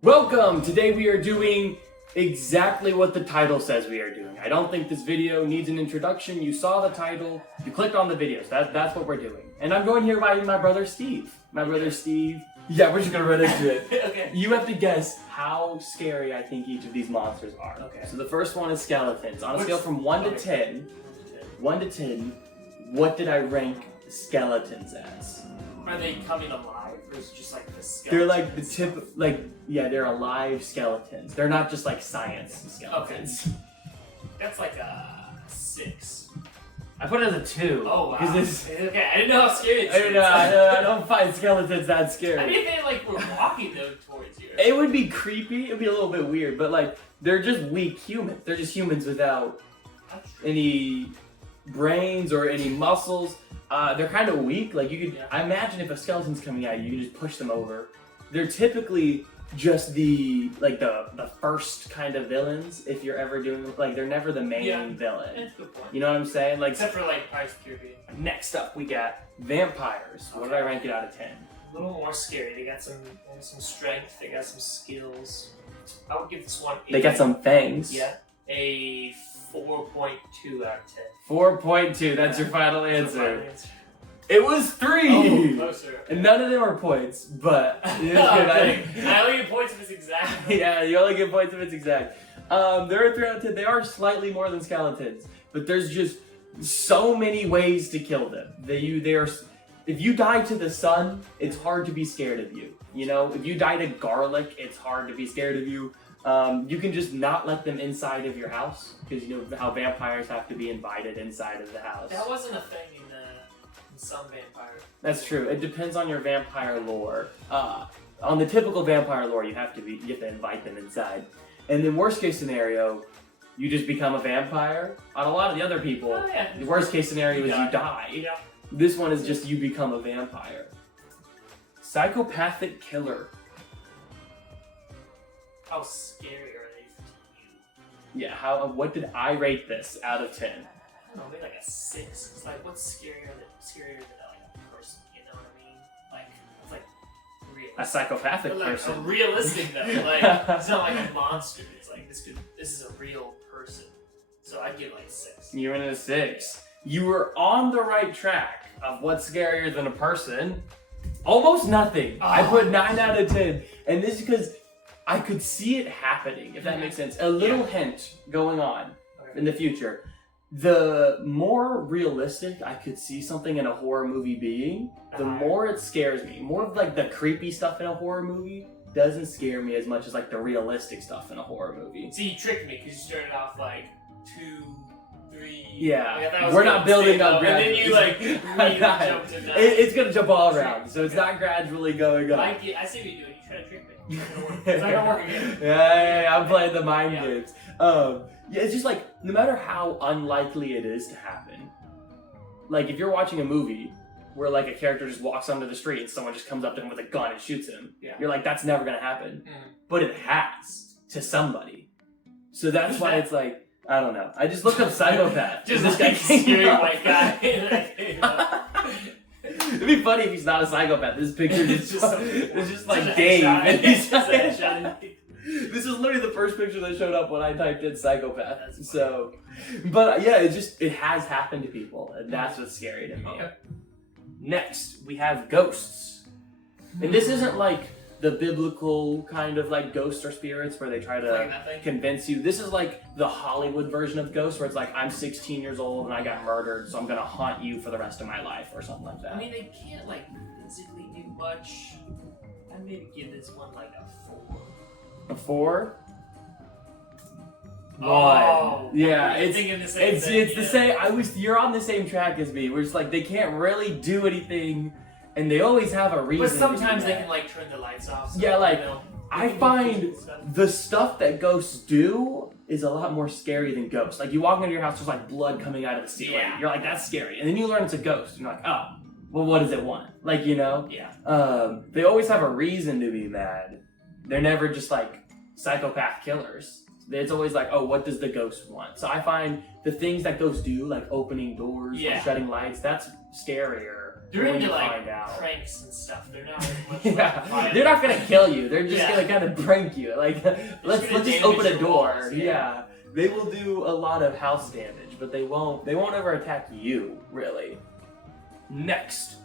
Welcome! Today we are doing exactly what the title says we are doing. I don't think this video needs an introduction. You saw the title, you clicked on the videos. That's what we're doing. And I'm joined here by my brother Steve. Yeah, we're just gonna run into it. Okay. You have to guess how scary I think each of these monsters are. Okay. So the first one is skeletons. On a scale from 1 to 10, what did I rank skeletons as? Are they coming alive, or is it just like the skeleton? They're like the they're alive skeletons. They're not just like science skeletons. Okay. That's like a 6. I put it as a 2. Oh wow. Okay, I didn't know how scary it is. I don't find skeletons that scary. I mean, if they like were walking though towards you. It would be creepy. It'd be a little bit weird, but like they're just weak humans. They're just humans without any brains or any muscles. They're kind of weak. Like you could, I imagine if a skeleton's coming at you, you can just push them over. They're typically just the first kind of villains. If you're ever doing like, they're never the main villain. That's a good point. You know what I'm saying? Like Except for like Pirates of the Caribbean. next up, we got vampires. What did I rank it out of 10? A little more scary. They got some strength. They got some skills. I would give this one. They got some fangs. Yeah, a 4.2 out of 10. 4.2. That's your final answer. It was 3. Oh, closer. And none of them are points, but I only get points if it's exact. Yeah, you only get points if it's exact. There are 3 out of 10. They are slightly more than skeletons, but there's just so many ways to kill them. They are. If you die to the sun, it's hard to be scared of you. You know, if you die to garlic, it's hard to be scared of you. You can just not let them inside of your house because you know how vampires have to be invited inside of the house. That wasn't a thing in some vampire. That's true. It depends on your vampire lore. On the typical vampire lore, you have to invite them inside. And then worst case scenario, you just become a vampire. On a lot of the other people, the worst case scenario is you die. Yeah. This one is just you become a vampire. Psychopathic killer. How scary are they to you? Yeah. What did I rate this out of 10? I don't know, maybe like a 6. It's like, what's scarier than like a person? You know what I mean? Like, it's like realistic. A psychopathic but like, person. Realistic though. Like, it's not like a monster. It's like this is a real person. So I'd give it like a 6. You went in a 6. You were on the right track of what's scarier than a person. Almost nothing. Oh. I put 9 out of 10. And this is because I could see it happening, if that makes sense. A little hint going on in the future. The more realistic I could see something in a horror movie being, the more it scares me. More of like the creepy stuff in a horror movie doesn't scare me as much as like the realistic stuff in a horror movie. See, you tricked me because you started off like 2, 3. Yeah, Like, we're not building up gradually. And then you like jumped to 9. It's gonna jump all around, so it's not gradually going up. I see what you're doing. You try to trick me. It's not gonna work again. Yeah, I'm playing the mind games. Yeah, it's just like, no matter how unlikely it is to happen, like if you're watching a movie where like a character just walks onto the street and someone just comes up to him with a gun and shoots him, you're like, that's never gonna happen. But it has to somebody. So that's why it's like, I don't know. I just looked up psychopath. Just this guy scary white guy. It'd be funny if he's not a psychopath. This picture is just like Dave. And he's this is literally the first picture that showed up when I typed in psychopath. So, but yeah, it has happened to people, and that's what's scary to me. Okay. Next, we have ghosts, and this isn't like the biblical kind of like ghosts or spirits where they try to convince you. This is like the Hollywood version of ghosts, where it's like, I'm 16 years old and I got murdered, so I'm gonna haunt you for the rest of my life or something like that. I mean, they can't like physically do much. I'd maybe give this one like a 4. A 4? Oh, yeah, it's the same. You're on the same track as me. We're just like, they can't really do anything, and they always have a reason. But sometimes they can like turn the lights off. So, yeah, like I find stuff. the stuff that ghosts do is a lot more scary than ghosts. Like you walk into your house, there's like blood coming out of the ceiling. Yeah. You're like, that's scary, and then you learn it's a ghost. And you're like, oh, well, what does it want? Like, you know? Yeah. They always have a reason to be mad. They're never just like psychopath killers. It's always like, oh, what does the ghost want? So I find the things that ghosts do, like opening doors or shutting lights, that's scarier They're when into you like find out. pranks and stuff. They're not much Yeah, violent. they're not gonna kill you. They're just Yeah. gonna kind of prank you. Like, let's gonna just damage open a your door. walls, Yeah. yeah. They will do a lot of house damage, but they won't ever attack you, really. Next,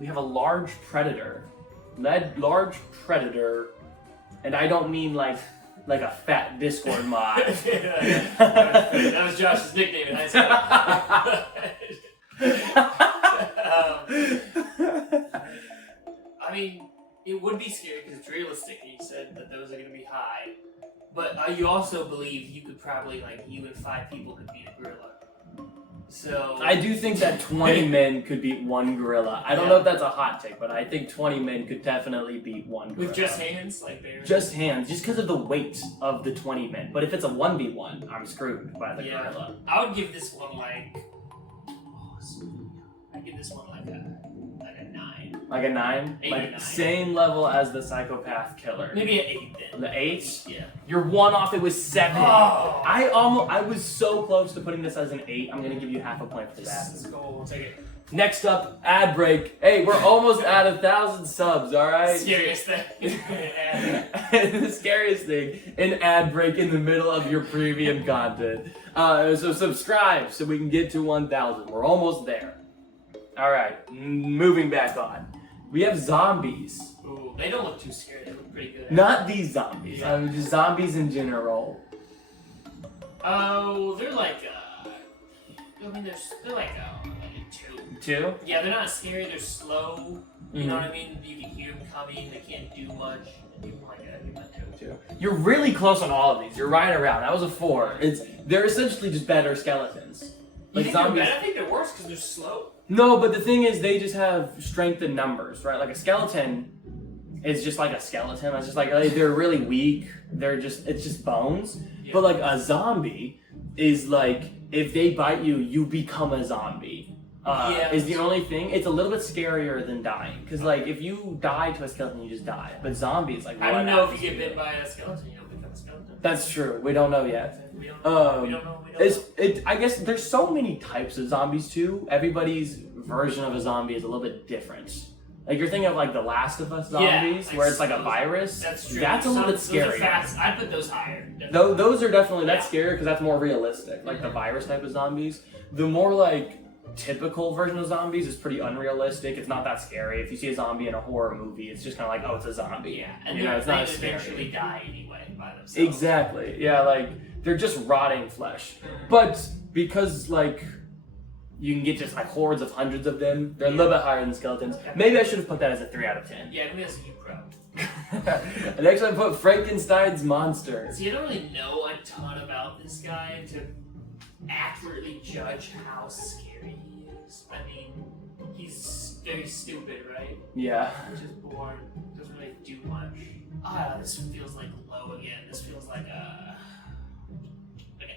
we have a large predator. Large predator, and I don't mean like a fat Discord mod. That was Josh's nickname in high school. I mean, it would be scary because it's realistic, and you said that those are going to be high. But you also believe you could probably, like, you and 5 people could beat a gorilla. So I do think that 20 men could beat one gorilla. I don't Yeah. know if that's a hot take, but I think 20 men could definitely beat one gorilla. with just hands, like they're Just hands, just because of the weight of the 20 men. But if it's a 1v1, I'm screwed by the Yeah. gorilla. I would give this one like. I'd give this one like a 9. Like a 9? 8 like or 9. same level as the psychopath killer. Maybe an 8 then. The 8? Yeah. You're one off, it was 7. Oh. I was so close to putting this as an 8. I'm gonna give you half a point for that. Let's go. We'll take it. Next up, ad break. Hey, we're almost at 1,000 subs, alright? Scariest thing. The scariest thing, an ad break in the middle of your premium content. So subscribe so we can get to 1,000. We're almost there. Alright, moving back on. We have zombies. Ooh, they don't look too scary. They look pretty good. Not these zombies. Yeah. Just zombies in general. Oh, they're like I mean, they're like a 2. 2? Yeah, they're not scary. They're slow. You know what I mean? You can hear them coming. They can't do much. And you like a 2. You're really close on all of these. You're right around. That was a 4. They're essentially just better skeletons. You think they're bad? I think they're worse because they're slow. No, but the thing is, they just have strength in numbers, right? Like a skeleton is just like a skeleton. It's just like they're really weak. It's just bones. Yeah. But like a zombie is like if they bite you, you become a zombie. Yeah. Is the only thing. It's a little bit scarier than dying, because like if you die to a skeleton, you just die. But zombies, like I what don't know if happens you to get bit by a skeleton, you'll become a skeleton. That's true. We don't know yet. We don't know. We don't know. I guess there's so many types of zombies too. Everybody's version of a zombie is a little bit different. Like you're thinking of like the Last of Us zombies, like where it's like a those- virus. That's true. That's a little bit Those are scary. fast. I'd put those higher. Definitely. Those are definitely that's Yeah. scary because that's more realistic. Like the virus type of zombies. The more like typical version of zombies is pretty unrealistic. It's not that scary. If you see a zombie in a horror movie, it's just kind of like, oh, it's a zombie. Yeah, and you know, it's they not as eventually scary. die anyway by themselves. Exactly. Yeah, like they're just rotting flesh. But because like you can get just like hordes of hundreds of them, they're a little bit higher than skeletons. Okay. Maybe I should have put that as a 3 out of 10. Yeah, maybe that's a U pro. And next I put Frankenstein's monster. See, I don't really know a ton about this guy to accurately judge how scary he is. I mean, he's very stupid, right? Yeah. Which is boring. Doesn't really do much. Ah, this feels like low again. This feels like a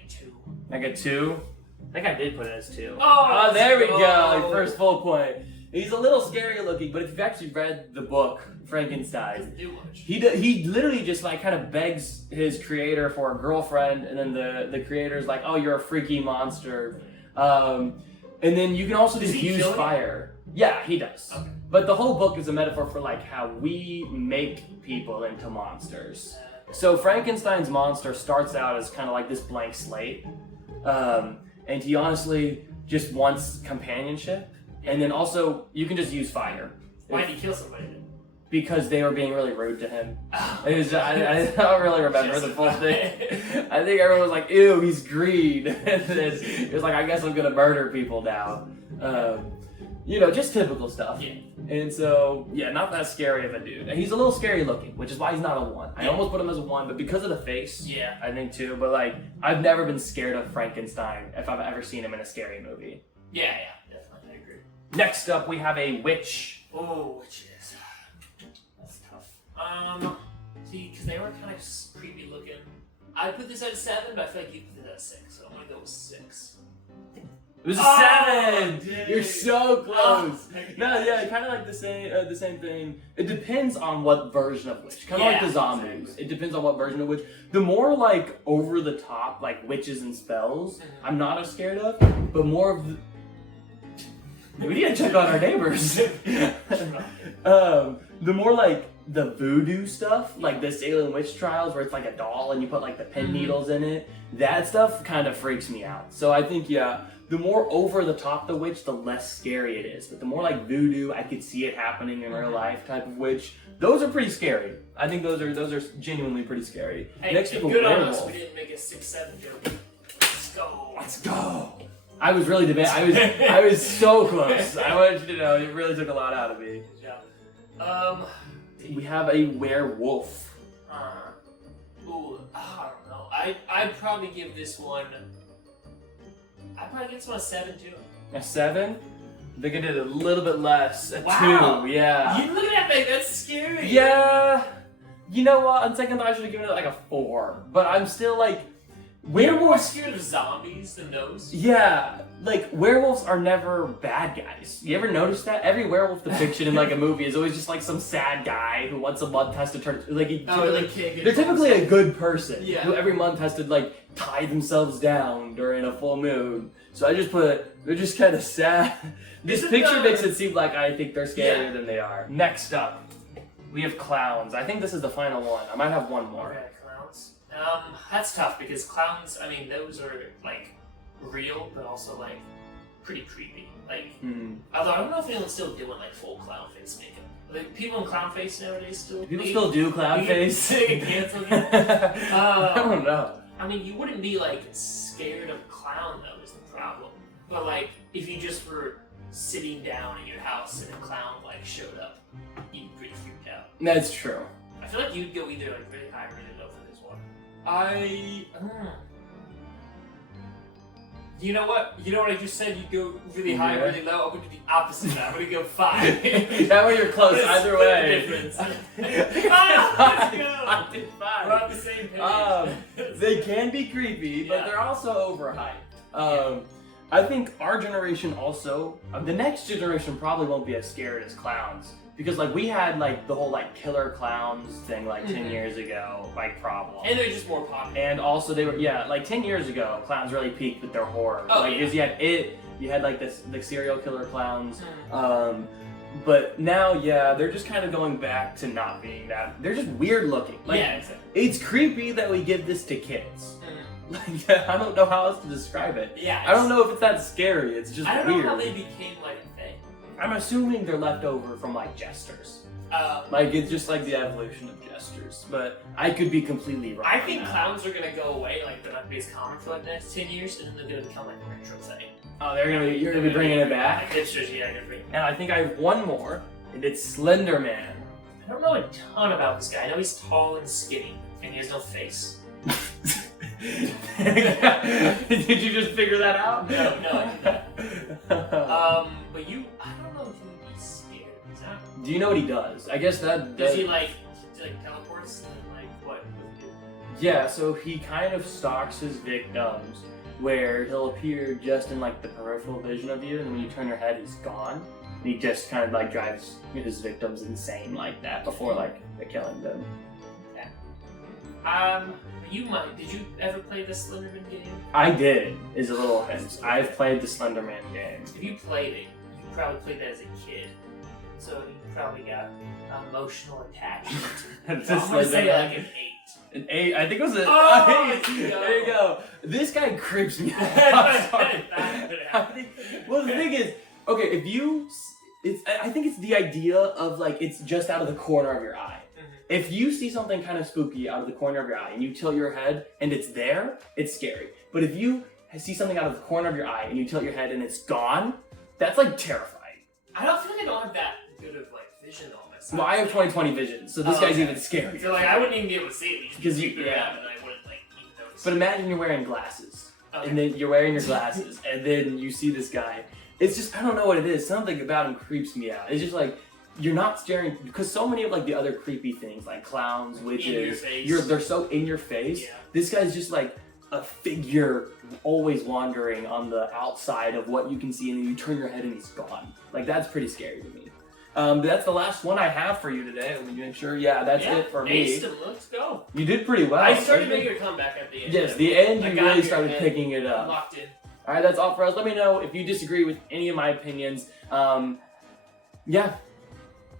2. Like a 2? I think I did put it as 2. Oh, there we let's go. go. First full point. He's a little scary looking, but if you've actually read the book, Frankenstein, Doesn't do much. he literally just like kind of begs his creator for a girlfriend, and then the creator's like, oh, you're a freaky monster. And then you can also Does just he use kill him? fire. Yeah, he does. Okay. But the whole book is a metaphor for like how we make people into monsters. So Frankenstein's monster starts out as kind of like this blank slate, and he honestly just wants companionship. And then also, you can just use fire. Why did he kill somebody then? Because they were being really rude to him. It was, I don't really remember the full thing. I think everyone was like, ew, he's green. And then it was like, I guess I'm gonna murder people now. You know, just typical stuff. Yeah. And so, yeah, not that scary of a dude. And he's a little scary looking, which is why he's not a 1. I almost put him as a 1, but because of the face, Yeah. I think too. But like, I've never been scared of Frankenstein if I've ever seen him in a scary movie. Yeah, definitely. I agree. Next up, we have a witch. Oh, witches. That's tough. See, because they were kind of creepy looking. I put this at a 7, but I feel like you put it at a 6, so I'm gonna go with 6. It was a Oh, 7. dang. You're so close. Oh, No, yeah, kind of like the same thing. It depends on what version of witch. Kind of like Yeah, the zombies. exactly. It depends on what version of witch. The more like over the top, like witches and spells, I'm not as scared of. But more of the We need to check on our neighbors. The more like the voodoo stuff, like the Salem witch trials where it's like a doll and you put like the pin needles in it, that stuff kind of freaks me out. So I think, yeah, the more over the top the witch, the less scary it is. But the more like voodoo, I could see it happening in real life type of witch, those are pretty scary. I think those are genuinely pretty scary. Hey, Next to the good on werewolf. us, we didn't make a 6-7 joke. Let's go. Let's go. I was really debating. I was so close. I wanted you to know it really took a lot out of me. Good job. We have a werewolf. Ooh, I don't know. I'd probably give this one. I'd probably give this one a 7 too. A 7? They could do it a little bit less. A Wow. 2, yeah. You look at that thing. That's scary. Yeah. You know what? On second thought, I should have given it like a 4. But I'm still like, You're more werewolves. scared of zombies than those. Yeah, like werewolves are never bad guys. You ever notice that? Every werewolf depiction in like a movie is always just like some sad guy who once a month has to turn like they're typically a good person who every month has to like tie themselves down during a full moon. So I just put they're just kind of sad. This picture makes it seem like I think they're scarier than they are. Next up, we have clowns. I think this is the final one. I might have one more. Okay, clowns. That's tough because clowns. I mean, those are like real, but also like pretty creepy. Like, although I don't know if anyone's still doing like full clown face makeup. Like people in clown face nowadays still. People still do clown face. Cancel I don't know. I mean, you wouldn't be like scared of a clown though, is the problem. But like, if you just were sitting down in your house and a clown like showed up, you'd be pretty freaked out. That's true. I feel like you'd go either like really high or really low for this one. You know what? You know what I just said? You'd go really high or really low. I'm gonna do the opposite of that. I'm gonna go 5. That way you're close either way. Difference. Let's go. 5 to 5. We're on the same page. They can be creepy, but they're also overhyped. I think our generation also, the next generation probably won't be as scared as clowns. Because like we had like the whole like killer clowns thing like 10 years ago, like problem. And they're just more popular. And also they were, like 10 years ago, clowns really peaked with their horror. Oh, like, because you had it, you had like this, like serial killer clowns. But now, they're just kind of going back to not being that. They're just weird looking. Like, exactly. It's creepy that we give this to kids. Like, I don't know how else to describe it. Yeah. I don't know if it's that scary. It's just I don't weird. know how they became like a thing. I'm assuming they're left over from like jesters. Like it's just like the evolution of jesters, but I could be completely wrong. I think clowns are gonna go away, like they're not gonna be as common for like the next 10 years, and then they're gonna become like a retro thing. Oh, you're gonna be bringing it back. Like hipsters, yeah, gonna bring it back. And I think I have one more, and it's Slenderman. I don't know a ton about this guy. I know he's tall and skinny, and he has no face. Did you just figure that out? No, I did not. But I don't know if he would be scared. Is that? Do you know what he does? I guess that. Does he like teleports and like what would he do? Yeah, so he kind of stalks his victims, where he'll appear just in like the peripheral vision of you, and when you turn your head, he's gone. And he just kind of like drives his victims insane like that before like killing them. Yeah. Did you ever play the Slenderman game? I did, is a little hint. I've played the Slenderman game. If you played it, you probably played that as a kid. So you probably got emotional attachment. I'm gonna say like an 8. An 8? I think it was an 8. There you go. This guy creeps me out. Well, the thing is, okay, I think it's the idea of like, it's just out of the corner of your eye. If you see something kind of spooky out of the corner of your eye and you tilt your head and it's there, it's scary. But if you see something out of the corner of your eye and you tilt your head and it's gone, that's like terrifying. I don't feel like I don't have that good of like vision on myself. Well, I have 20/20 vision, so this guy's even scarier. So like I wouldn't even be able to see it because you and I wouldn't like even notice. But imagine you're wearing glasses, and then you're wearing your glasses, and then you see this guy. It's just, I don't know what it is. Something about him creeps me out. It's just like, you're not staring, because so many of like the other creepy things, like clowns, witches, they're so in your face. Yeah. This guy's just like a figure always wandering on the outside of what you can see, and then you turn your head and he's gone. Like, that's pretty scary to me. But that's the last one I have for you today. Let me make sure. Yeah, that's it for me. Let's go. You did pretty well. I started making a comeback at the end. Yes, the end you really started picking it up. Locked in. All right, that's all for us. Let me know if you disagree with any of my opinions. Yeah.